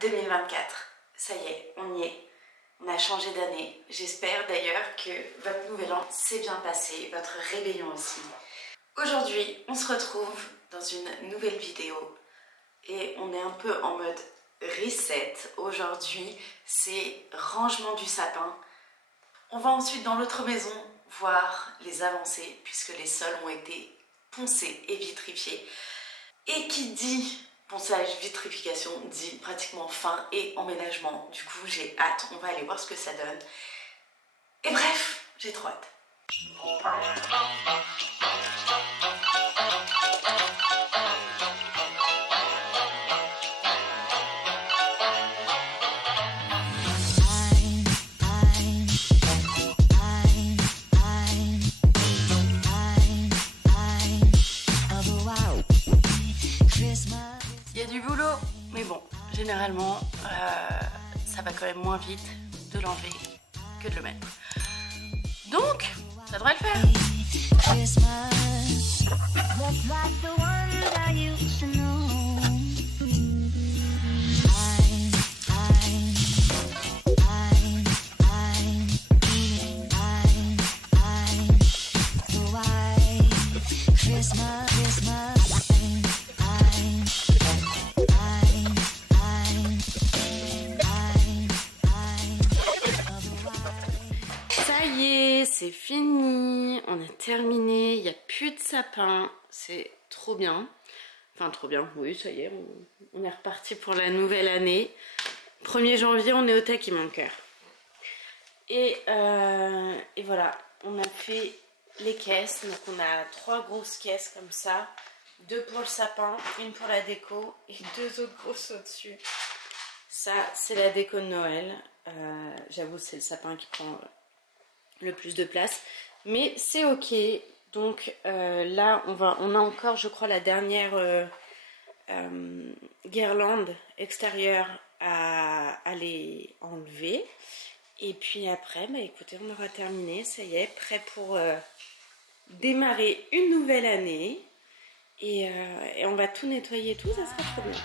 2024, ça y est, on y est. On a changé d'année. J'espère d'ailleurs que votre nouvel an s'est bien passé, votre réveillon aussi. Aujourd'hui, on se retrouve dans une nouvelle vidéo et on est un peu en mode reset. Aujourd'hui, c'est rangement du sapin. On va ensuite dans l'autre maison voir les avancées puisque les sols ont été poncés et vitrifiés. Et qui dit ponçage, vitrification, dit pratiquement fin et emménagement. Du coup, j'ai hâte, on va aller voir ce que ça donne. Et bref, j'ai trop hâte. Il y a du boulot, mais bon, généralement, ça va quand même moins vite de l'enlever que de le mettre. Donc, ça devrait le faire. C'est fini, on a terminé, il n'y a plus de sapin, c'est trop bien. Enfin trop bien, oui ça y est, on est reparti pour la nouvelle année. 1er janvier, on est au taquet mon cœur. Et voilà, on a fait les caisses, donc on a 3 grosses caisses comme ça. 2 pour le sapin, une pour la déco et 2 autres grosses au-dessus. Ça c'est la déco de Noël, j'avoue c'est le sapin qui prend le plus de place, mais c'est ok. Donc là on a encore je crois la dernière guirlande extérieure à les enlever et puis après bah écoutez on aura terminé, ça y est, prêt pour démarrer une nouvelle année et on va tout nettoyer et tout, ça sera trop bien.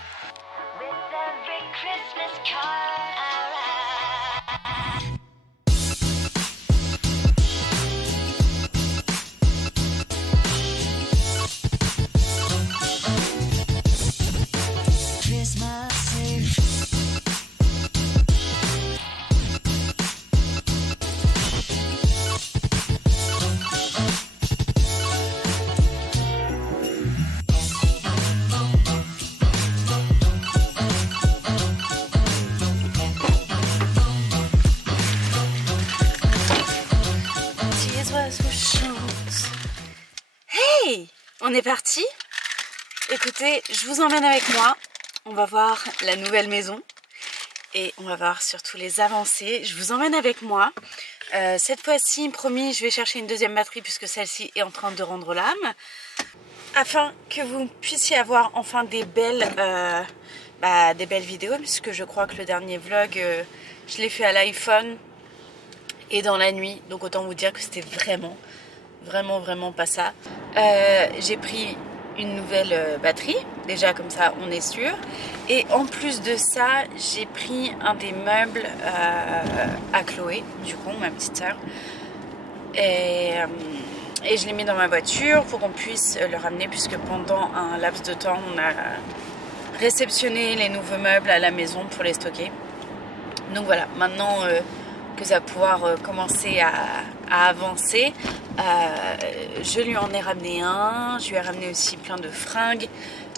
Hey, on est parti. Écoutez, je vous emmène avec moi. On va voir la nouvelle maison et on va voir surtout les avancées. Je vous emmène avec moi. Cette fois-ci, promis, je vais chercher une deuxième batterie puisque celle-ci est en train de rendre l'âme. Afin que vous puissiez avoir enfin des belles vidéos, puisque je crois que le dernier vlog, je l'ai fait à l'iPhone et dans la nuit. Donc autant vous dire que c'était vraiment pas ça. J'ai pris une nouvelle batterie, déjà comme ça on est sûr. Et en plus de ça, j'ai pris un des meubles à Chloé, du coup ma petite soeur. Et je l'ai mis dans ma voiture pour qu'on puisse le ramener, puisque pendant un laps de temps on a réceptionné les nouveaux meubles à la maison pour les stocker. Donc voilà, maintenant que ça va pouvoir commencer à avancer, je lui en ai ramené un. Je lui ai ramené aussi plein de fringues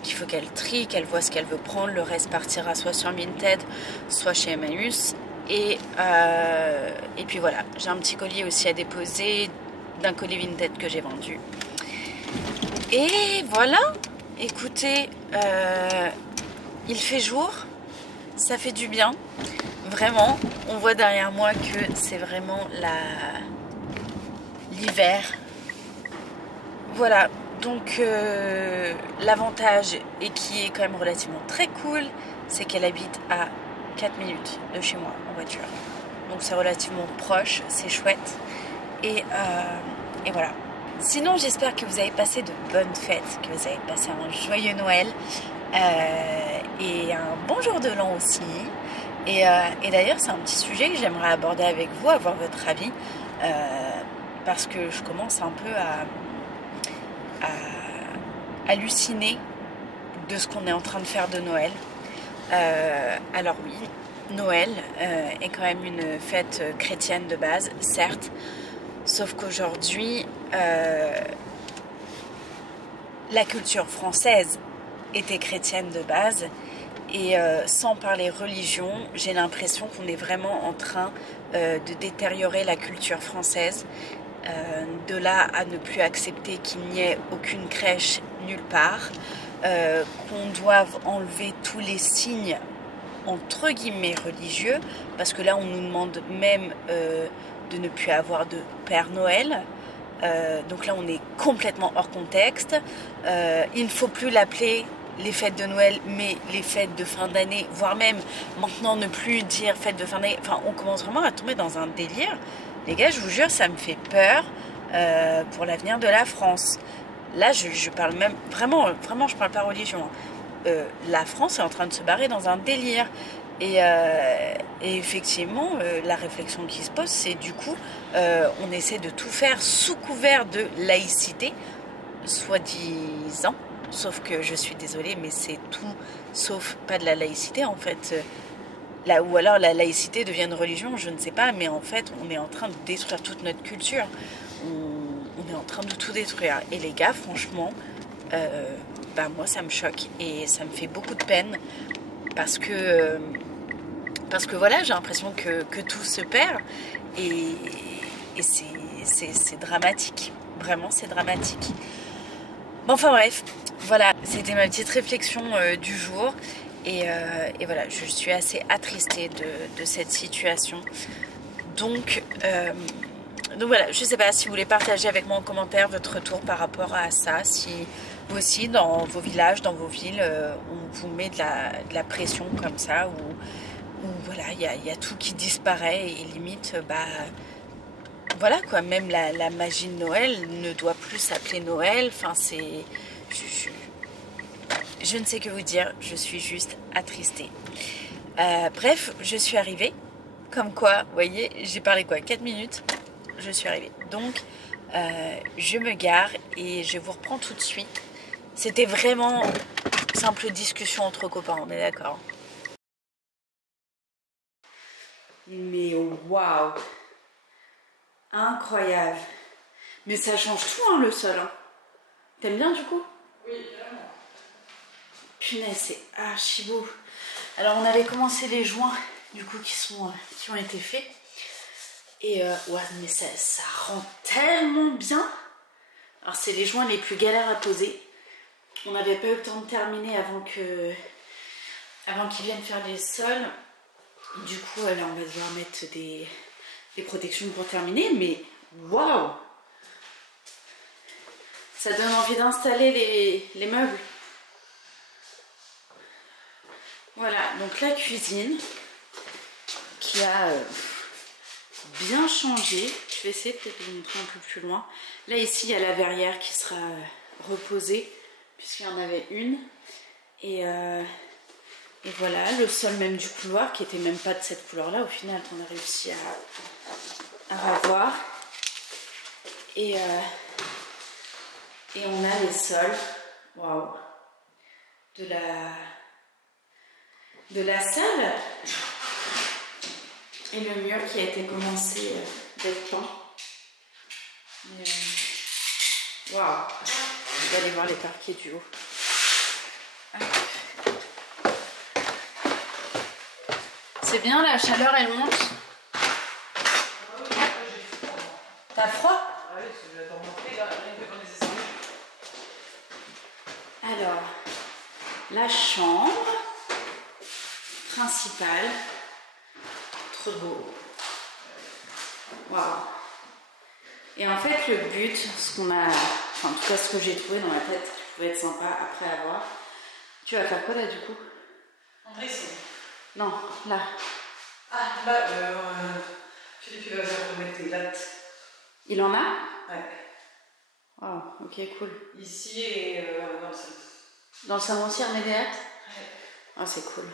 qu'il faut qu'elle trie, qu'elle voit ce qu'elle veut prendre. Le reste partira soit sur Vinted, soit chez Emmaüs. Et puis voilà, j'ai un petit colis aussi à déposer d'un colis Vinted que j'ai vendu. Et voilà, écoutez, il fait jour, ça fait du bien. Vraiment, on voit derrière moi que c'est vraiment l'hiver. Voilà, donc l'avantage, et qui est quand même relativement très cool, c'est qu'elle habite à 4 minutes de chez moi en voiture. Donc c'est relativement proche, c'est chouette. Et voilà. Sinon, j'espère que vous avez passé de bonnes fêtes, que vous avez passé un joyeux Noël. et un bon jour de l'an aussi. Et d'ailleurs, c'est un petit sujet que j'aimerais aborder avec vous, avoir votre avis, parce que je commence un peu à halluciner de ce qu'on est en train de faire de Noël. Alors oui, Noël est quand même une fête chrétienne de base, certes, sauf qu'aujourd'hui, la culture française était chrétienne de base, et sans parler religion, j'ai l'impression qu'on est vraiment en train de détériorer la culture française, de là à ne plus accepter qu'il n'y ait aucune crèche nulle part, qu'on doive enlever tous les signes entre guillemets religieux, parce que là on nous demande même de ne plus avoir de Père Noël. Donc là on est complètement hors contexte. Il ne faut plus l'appeler les fêtes de Noël, mais les fêtes de fin d'année, voire même maintenant ne plus dire fêtes de fin d'année. Enfin, on commence vraiment à tomber dans un délire. Les gars, je vous jure, ça me fait peur pour l'avenir de la France. Là, je parle même vraiment, je parle pas religion. La France est en train de se barrer dans un délire. Et effectivement, la réflexion qui se pose, c'est du coup, on essaie de tout faire sous couvert de laïcité, soi-disant. Sauf que je suis désolée, mais c'est tout sauf pas de la laïcité en fait. Là, ou alors la laïcité devient une religion, je ne sais pas, mais en fait, on est en train de détruire toute notre culture. On est en train de tout détruire. Et les gars, franchement, moi, ça me choque et ça me fait beaucoup de peine parce que voilà, j'ai l'impression que tout se perd et c'est dramatique. Vraiment, c'est dramatique. Bon, enfin bref, voilà, c'était ma petite réflexion du jour. Et voilà, je suis assez attristée de cette situation. Donc voilà, je ne sais pas si vous voulez partager avec moi en commentaire votre retour par rapport à ça. Si vous aussi, dans vos villages, dans vos villes, on vous met de la pression comme ça, où voilà, il y a tout qui disparaît et limite, voilà quoi, même la magie de Noël ne doit plus s'appeler Noël. Enfin, c'est... Je ne sais que vous dire, je suis juste attristée. Bref, je suis arrivée. Comme quoi, vous voyez, j'ai parlé quoi, 4 minutes, je suis arrivée. Donc, je me gare et je vous reprends tout de suite. C'était vraiment simple discussion entre copains, on est d'accord? Mais waouh! Incroyable! Mais ça change tout, hein, le sol. Hein. T'aimes bien, du coup? Oui, vraiment. Punaise, c'est archi beau. Alors, on avait commencé les joints, du coup, qui ont été faits. Et ouais, mais ça rend tellement bien. Alors, c'est les joints les plus galères à poser. On n'avait pas eu le temps de terminer avant qu'ils viennent faire les sols. Du coup, là, on va devoir mettre des protections pour terminer. Mais waouh! Ça donne envie d'installer les meubles. Voilà, donc la cuisine qui a bien changé. Je vais essayer peut-être de vous montrer un peu plus loin. Là, ici, il y a la verrière qui sera reposée, puisqu'il y en avait une. Et voilà, le sol même du couloir, qui était même pas de cette couleur-là, au final, on a réussi à revoir. Et on a les sols, waouh, de la salle. Et le mur qui a été commencé d'être peint. Waouh! On va aller voir les parquets du haut. C'est bien, la chaleur elle monte. T'as froid? Ah oui, parce que je vais remonter là, rien que dans les escaliers. Alors, la chambre principale. Trop beau. Waouh. Et en fait, le but, ce qu'on a, enfin, en tout cas, ce que j'ai trouvé dans ma tête, qui pouvait être sympa après avoir. Tu vas faire quoi là, du coup? En dressing. Non, là. Ah, là, Philippe, il va mettre tes lattes. Il en a? Ouais. Wow, ok, cool. Ici et dans le salon. Dans le salon aussi, on est derrière? Ouais. Oh, c'est cool.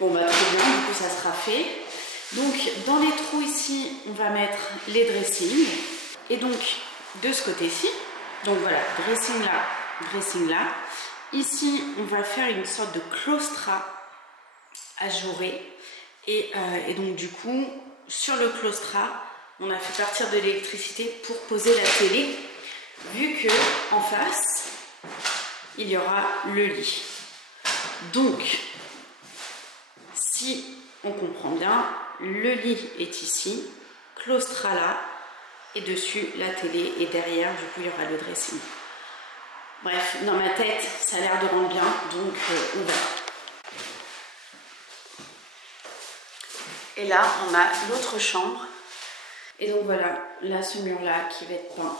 Bon, bah trop bien, du coup ça sera fait. Donc dans les trous ici, on va mettre les dressings. Et donc de ce côté-ci, donc voilà, dressing là, dressing là. Ici, on va faire une sorte de claustra ajouré. Et donc du coup, sur le claustra, on a fait partir de l'électricité pour poser la télé, vu que en face, il y aura le lit. Donc, si on comprend bien, le lit est ici, claustra là, et dessus la télé, et derrière, du coup, il y aura le dressing. Bref, dans ma tête, ça a l'air de rendre bien, donc on va. Et là, on a l'autre chambre. Et donc voilà, là, ce mur-là qui va être peint.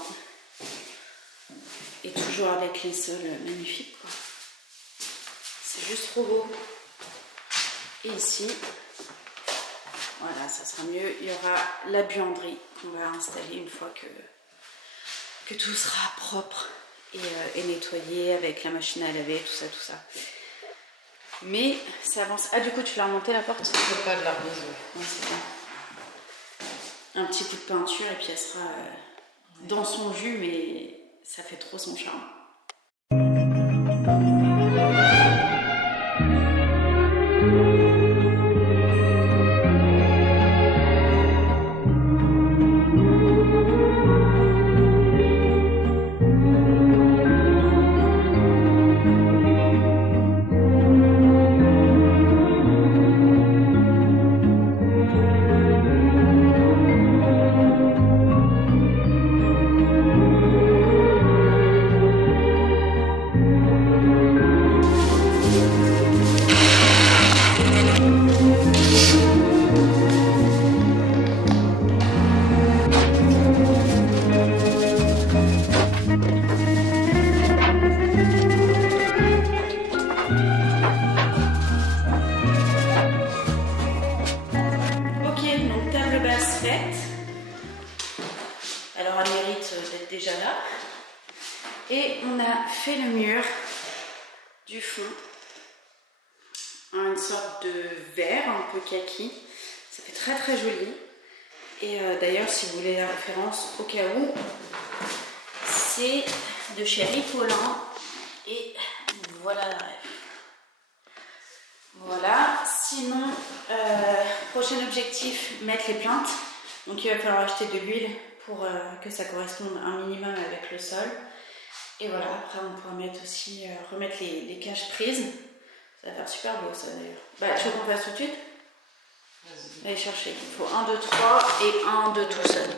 Et toujours avec les sols magnifiques, quoi. C'est juste trop beau. Et ici, voilà, ça sera mieux. Il y aura la buanderie qu'on va installer une fois que tout sera propre et nettoyé avec la machine à laver, tout ça, tout ça. Mais ça avance. Ah, du coup, tu l'as remonté la porte? Je peux pas de la remise, oui. Ouais, c'est bien. Un petit coup de peinture et puis elle sera dans son jus, mais ça fait trop son charme. Alors elle mérite d'être déjà là. Et on a fait le mur du fond en une sorte de vert un peu kaki. Ça fait très très joli. Et d'ailleurs, si vous voulez la référence au cas où, c'est de chez Ripollin. Et voilà la ref. Voilà. Sinon, prochain objectif, mettre les plaintes. Donc il va falloir acheter de l'huile pour que ça corresponde un minimum avec le sol. Et voilà, après on pourra mettre aussi, remettre les caches prises. Ça va faire super beau ça d'ailleurs. Bah, tu veux qu'on fasse tout de suite? Vas-y. Allez chercher. Il faut 1, 2, 3 et 1, 2 tout seul.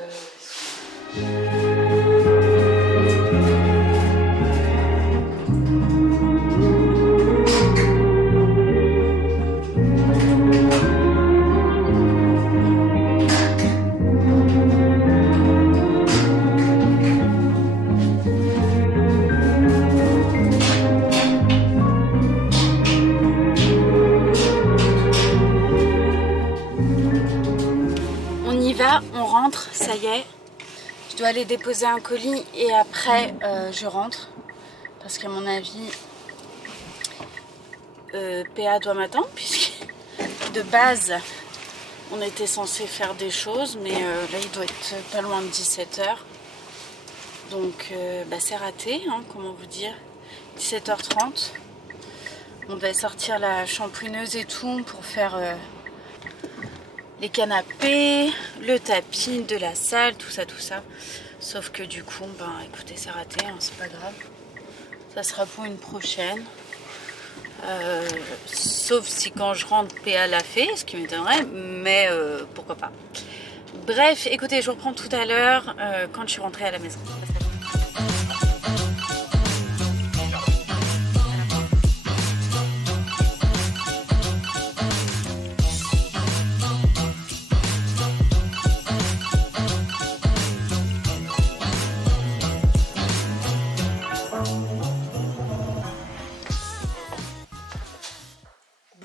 On rentre, ça y est. Je dois aller déposer un colis et après je rentre. Parce qu'à mon avis, PA doit m'attendre. Puisque de base, on était censé faire des choses. Mais là, il doit être pas loin de 17 h. Donc bah, c'est raté, hein, comment vous dire. 17 h 30. On va sortir la shampouineuse et tout pour faire... les canapés, le tapis de la salle, tout ça, tout ça. Sauf que du coup, ben écoutez, c'est raté, hein, c'est pas grave. Ça sera pour une prochaine. Sauf si quand je rentre, PA l'a fait, ce qui m'étonnerait, mais pourquoi pas. Bref, écoutez, je vous reprends tout à l'heure quand je suis rentrée à la maison.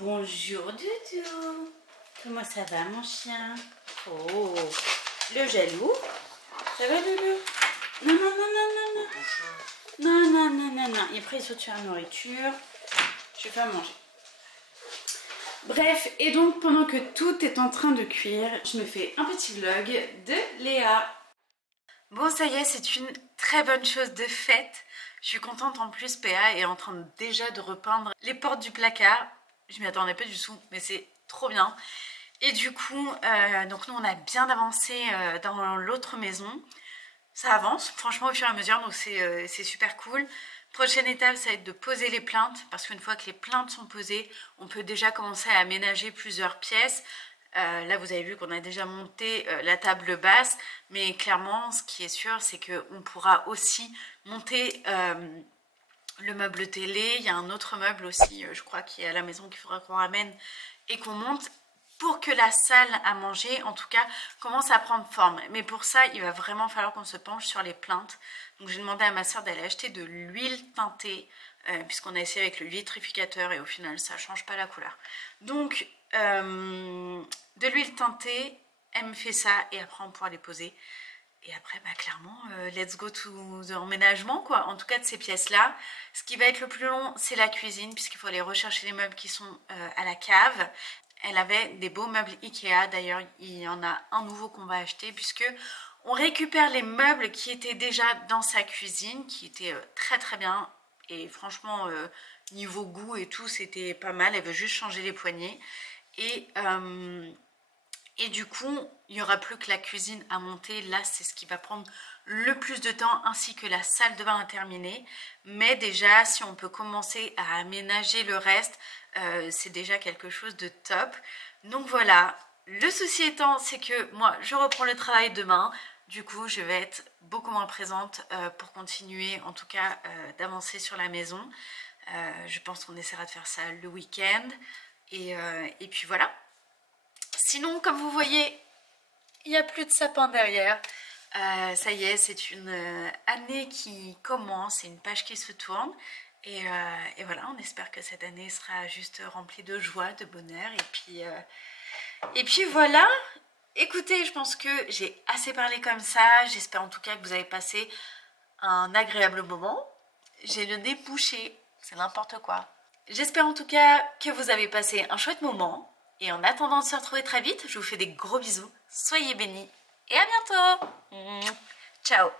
Bonjour Doudou, comment ça va mon chien? Oh, le jaloux. Ça va Doudou? Non, non, non, non, non, non. Non, non, non, non, non. Et après il saute sur la nourriture. Je vais pas manger. Bref, et donc pendant que tout est en train de cuire, je me fais un petit vlog de Léa. Bon, ça y est, c'est une très bonne chose de faite. Je suis contente, en plus, PA est en train déjà de repeindre les portes du placard. Je m'y attendais pas du tout, mais c'est trop bien. Et du coup, donc nous on a bien avancé dans l'autre maison. Ça avance, franchement, au fur et à mesure, donc c'est super cool. Prochaine étape, ça va être de poser les plinthes, parce qu'une fois que les plinthes sont posées, on peut déjà commencer à aménager plusieurs pièces. Là, vous avez vu qu'on a déjà monté la table basse, mais clairement, ce qui est sûr, c'est qu'on pourra aussi monter le meuble télé. Il y a un autre meuble aussi, je crois, qui est à la maison qu'il faudra qu'on ramène et qu'on monte pour que la salle à manger, en tout cas, commence à prendre forme. Mais pour ça, il va vraiment falloir qu'on se penche sur les plinthes. Donc j'ai demandé à ma soeur d'aller acheter de l'huile teintée, puisqu'on a essayé avec le vitrificateur et au final, ça ne change pas la couleur. Donc, de l'huile teintée, elle me fait ça et après on pourra les poser. Et après, bah, clairement, let's go to the emménagement, quoi. En tout cas, de ces pièces-là. Ce qui va être le plus long, c'est la cuisine, puisqu'il faut aller rechercher les meubles qui sont à la cave. Elle avait des beaux meubles Ikea. D'ailleurs, il y en a un nouveau qu'on va acheter, puisque on récupère les meubles qui étaient déjà dans sa cuisine, qui étaient très très bien. Et franchement, niveau goût et tout, c'était pas mal. Elle veut juste changer les poignées. Et du coup, il n'y aura plus que la cuisine à monter. Là, c'est ce qui va prendre le plus de temps, ainsi que la salle de bain à terminer. Mais déjà, si on peut commencer à aménager le reste, c'est déjà quelque chose de top. Donc voilà, le souci étant, c'est que moi, je reprends le travail demain. Du coup, je vais être beaucoup moins présente pour continuer, en tout cas, d'avancer sur la maison. Je pense qu'on essaiera de faire ça le week-end. Et puis voilà. Sinon, comme vous voyez, il n'y a plus de sapin derrière. Ça y est, c'est une année qui commence, c'est une page qui se tourne. Et voilà, on espère que cette année sera juste remplie de joie, de bonheur. Et puis voilà. Écoutez, je pense que j'ai assez parlé comme ça. J'espère en tout cas que vous avez passé un agréable moment. J'ai le nez bouché, c'est n'importe quoi. J'espère en tout cas que vous avez passé un chouette moment. Et en attendant de se retrouver très vite, je vous fais des gros bisous. Soyez bénis et à bientôt. Ciao.